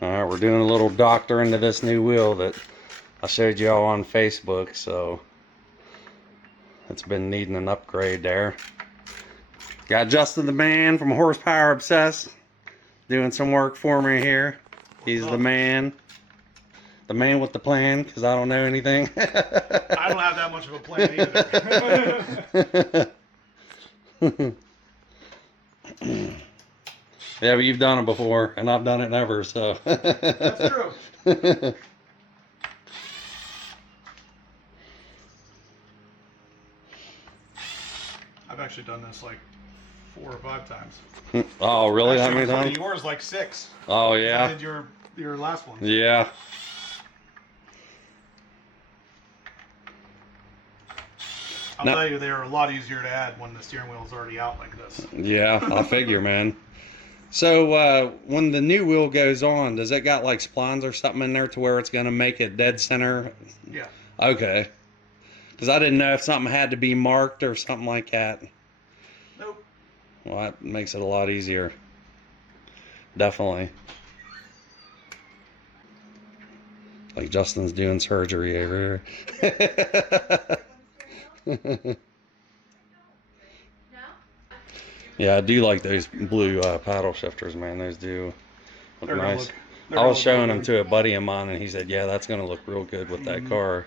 Alright, we're doing a little doctor into this new wheel that I showed y'all on Facebook, so it's been needing an upgrade there. Got Justin the man from Horsepower Obsessed doing some work for me here. He's the man with the plan, because I don't know anything. I don't have that much of a plan either. Yeah, but you've done it before, and I've done it never, so. That's true. I've actually done this like 4 or 5 times. Oh, really? That many Actually, times? yours like 6. Oh, yeah. I did your last one. Yeah. I'll tell you, they are a lot easier to add when the steering wheel is already out like this. Yeah, I figure, man. So, when the new wheel goes on, does it got like splines or something in there to where it's going to make it dead center? Yeah. Okay. Because I didn't know if something had to be marked or something like that. Nope. Well, that makes it a lot easier. Definitely. Like Justin's doing surgery over here. Yeah, I do like those blue paddle shifters, man. Those do look nice. I was showing them to a buddy of mine, and he said, yeah, that's going to look real good with that car.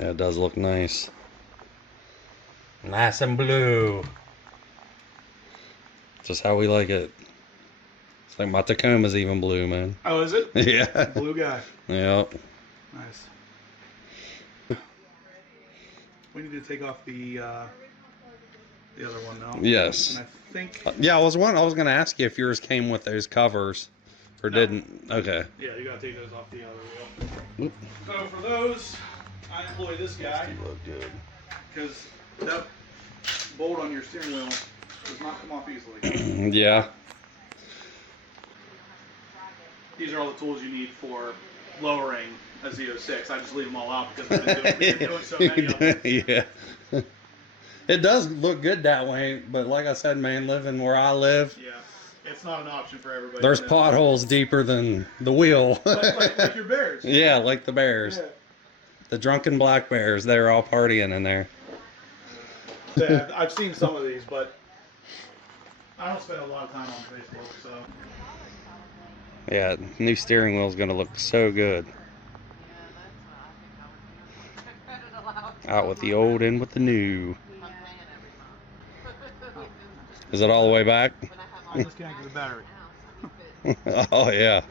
Yeah, it does look nice. Nice and blue. Just how we like it. It's like my Tacoma's even blue, man. Oh, is it? Yeah. Blue guy. Yep. Nice. We need to take off the other one now. Yes. And I think. Yeah, I was going to ask you if yours came with those covers or didn't. Okay. Yeah, you gotta take those off the other wheel. Oop. So for those, I employ this guy. Look good. Because that bolt on your steering wheel does not come off easily. Yeah. These are all the tools you need for lowering a Z06. I just leave them all out because we've been doing so many of them. Yeah. It does look good that way, but like I said, man, living where I live, Yeah, it's not an option for everybody. there's potholes deeper than the wheel. like your bears. Yeah, like the bears. Yeah. The drunken black bears, they're all partying in there. Yeah, I've seen some of these, but I don't spend a lot of time on Facebook, so. Yeah, new steering wheel is going to look so good. Out with the old, in with the new. Is it all the way back? I disconnected the battery. Oh, yeah.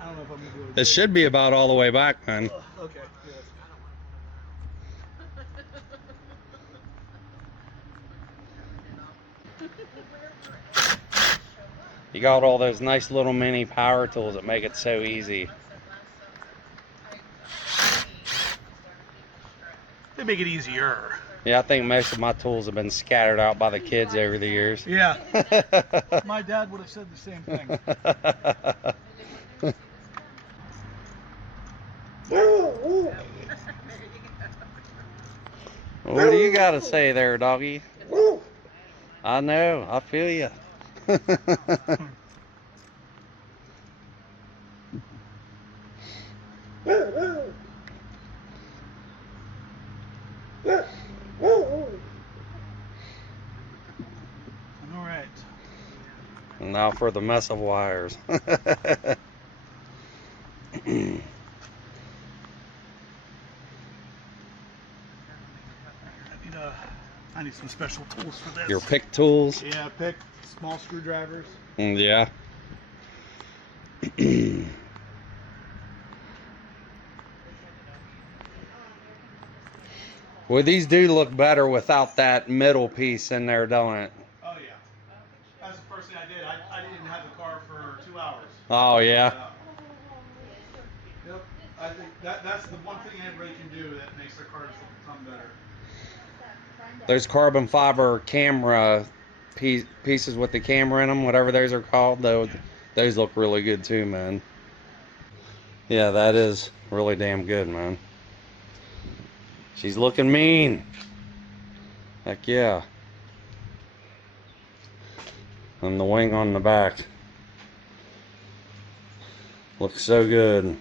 I don't know if I'm going to do it. It should be about all the way back, man. Okay, good. You got all those nice little mini power tools that make it so easy. They make it easier. Yeah, I think most of my tools have been scattered out by the kids over the years. Yeah. My dad would have said the same thing. What do you got to say there, doggy? I know, I feel you. All right. And now for the mess of wires. I need some special tools for this. Your pick tools? Yeah, pick small screwdrivers. Yeah. Well, these do look better without that middle piece in there, don't it? Oh yeah. That's the first thing I did. I didn't have the car for 2 hours. Oh, yeah. Yep. I think that's the one thing anybody can do that makes their cars look a ton better. Those carbon fiber camera pieces with the camera in them, whatever those are called, those look really good too, man. Yeah, that is really damn good, man. She's looking mean. Heck yeah. And the wing on the back. Looks so good.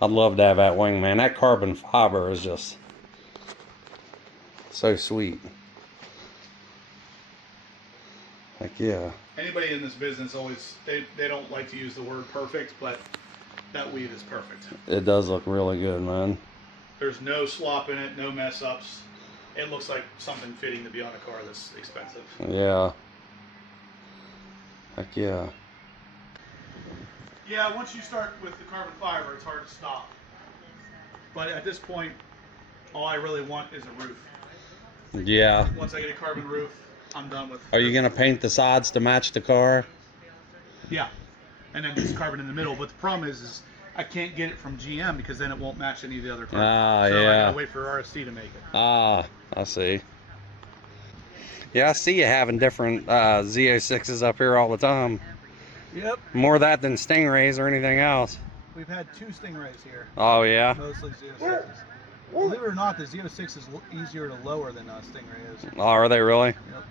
I'd love to have that wing, man. That carbon fiber is just so sweet. Heck yeah. Anybody in this business always, they don't like to use the word perfect, but that weed is perfect. It does look really good, man. There's no slop in it, no mess ups. It looks like something fitting to be on a car that's expensive. Yeah. Heck yeah. Yeah, once you start with the carbon fiber, it's hard to stop. But at this point, all I really want is a roof. Yeah. Once I get a carbon roof, I'm done with. Are you gonna paint the sides to match the car? Yeah, and then just carbon in the middle. But the problem is I can't get it from GM because then it won't match any of the other cars. Ah, so yeah. I gotta wait for RSC to make it. Ah, I see. Yeah, I see you having different Z06s up here all the time. Yep. More of that than Stingrays or anything else. We've had 2 Stingrays here. Oh yeah. Mostly Z06s. Believe it or not, the Z06 is easier to lower than a Stingray is. Oh, are they really? Yep.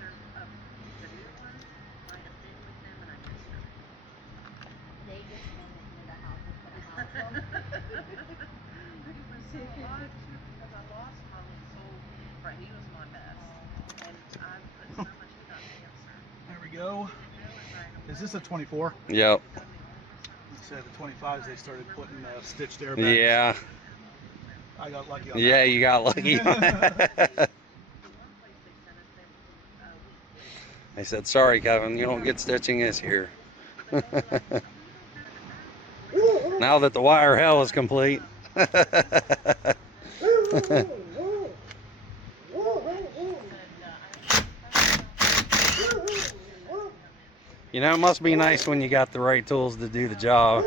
There we go. Is this a 24? Yep. Instead of the 25s, they started putting stitched airbags. Yeah. I got lucky on Yeah, that. you got lucky. They said, sorry, Kevin, you don't get stitching this here. Now that the wire hell is complete. You know, it must be nice when you got the right tools to do the job.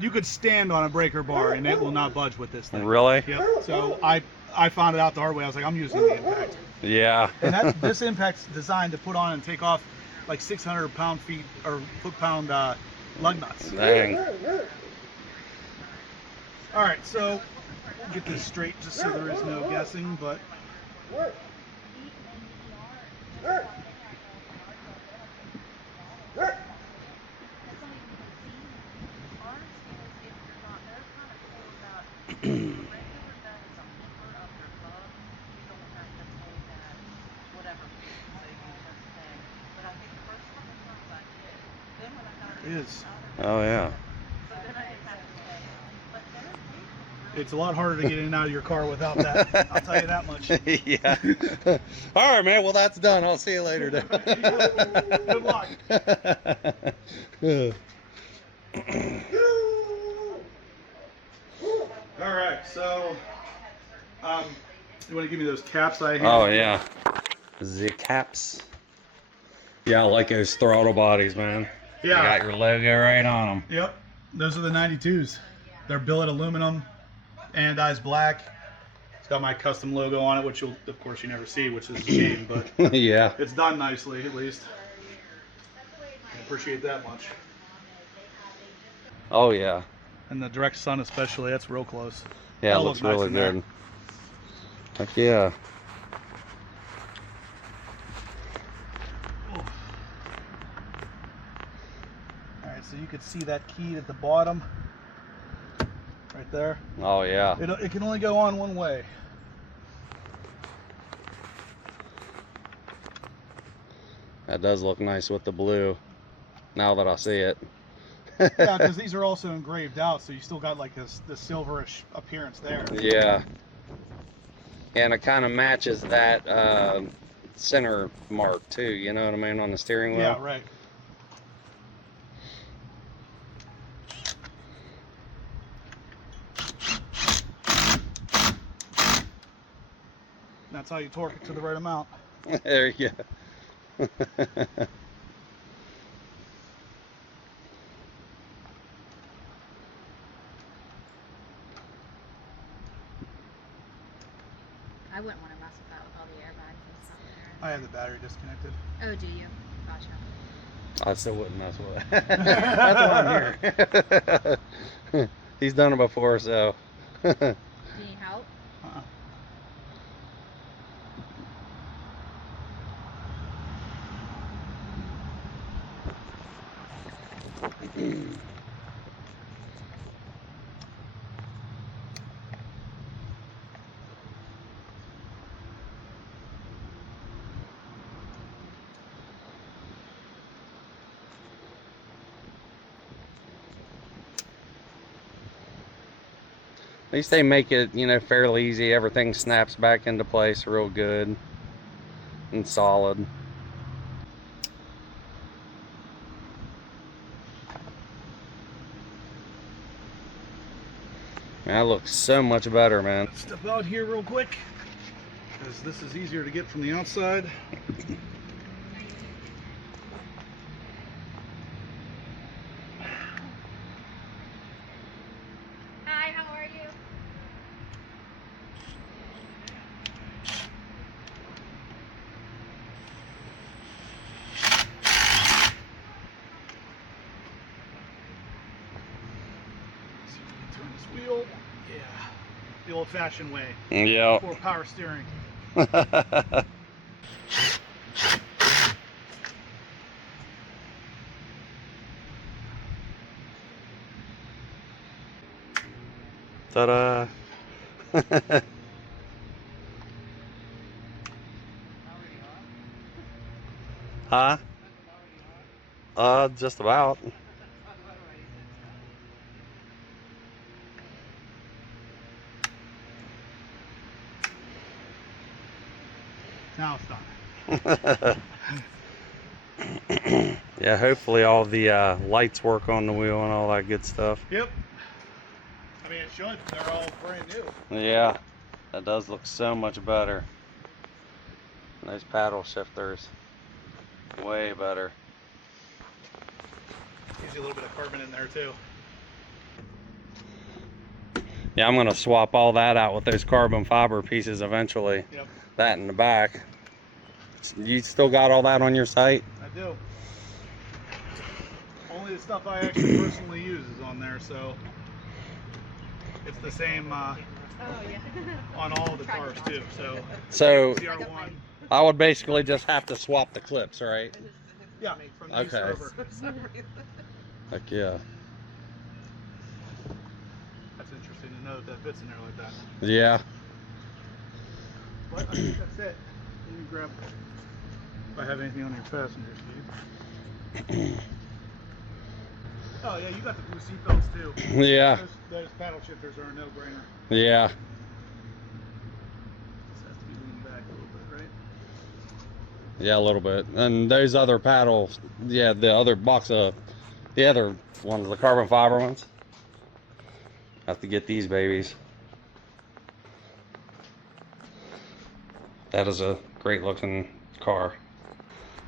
You could stand on a breaker bar and it will not budge with this thing. Really? Yep. So I found it out the hard way. I was like, I'm using the impact. Yeah. And this impact's designed to put on and take off like 600 pound-feet or foot-pound lug nuts. Dang. All right, so get this straight just so there is no guessing, but. It is. Oh, yeah. It's a lot harder to get in and out of your car without that. I'll tell you that much. Yeah. All right, man. Well, that's done. I'll see you later. Good luck. All right, so you want to give me those caps I have? Oh, yeah. The caps. Yeah, I like those throttle bodies, man. Yeah. You got your logo right on them. Yep. Those are the 92s. They're billet aluminum, anodized black. It's got my custom logo on it, which you'll, of course, you never see, which is a shame, but Yeah. it's done nicely, at least. I appreciate that much. Oh, yeah. And the direct sun especially, that's real close. Yeah, it That'll looks look nice really in there. good. Heck yeah. Alright, so you can see that key at the bottom. Right there. Oh, yeah. It can only go on one way. That does look nice with the blue, now that I see it. Yeah, because these are also engraved out, so you still got like this silverish appearance there. Yeah. And it kind of matches that center mark too, you know what I mean, on the steering wheel? Yeah, right. That's how you torque it to the right amount. There you go. I wouldn't want to mess with that with all the airbags and stuff there. I have the battery disconnected. Oh, do you? Gotcha. I still wouldn't mess with it. That's why I'm here. He's done it before, so. Do you need help? Uh-uh. At least they make it, you know, fairly easy. Everything snaps back into place real good and solid. Man, that looks so much better, man. Step out here real quick, because this is easier to get from the outside. Hi, how are you? See if we can turn this wheel. Yeah, the old-fashioned way. Yeah. Before power steering. Ta-da. Huh? Just about. Now it's done. Yeah, hopefully all the lights work on the wheel and all that good stuff. Yep. I mean, it should. They're all brand new. Yeah, that does look so much better. Nice paddle shifters. Way better. Gives you a little bit of carbon in there too. Yeah, I'm gonna swap all that out with those carbon fiber pieces eventually. Yep. That in the back. You still got all that on your site? I do. Only the stuff I actually personally use is on there, so it's the same on all the cars too. So CR1. I would basically just have to swap the clips, right? Yeah, from the Okay. server. Heck yeah. That's interesting to know that fits in there like that. Yeah. But I think that's it. Let me grab if I have anything on your passengers, Steve. Oh yeah, you got the blue seatbelts too. Yeah. Those paddle shifters are a no-brainer. Yeah. This has to be leaned back a little bit, right? Yeah, a little bit. And those other paddles, yeah, the other box of, the other ones, the carbon fiber ones. Have to get these babies. That is a great looking car.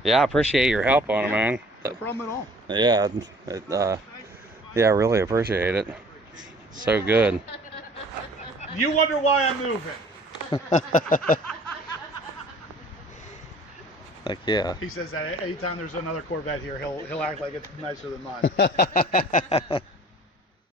Yeah, I appreciate your help on it, man. No problem at all. Yeah, yeah, I really appreciate it. So good. You wonder why I'm moving. Like, yeah. He says that anytime there's another Corvette here, he'll act like it's nicer than mine.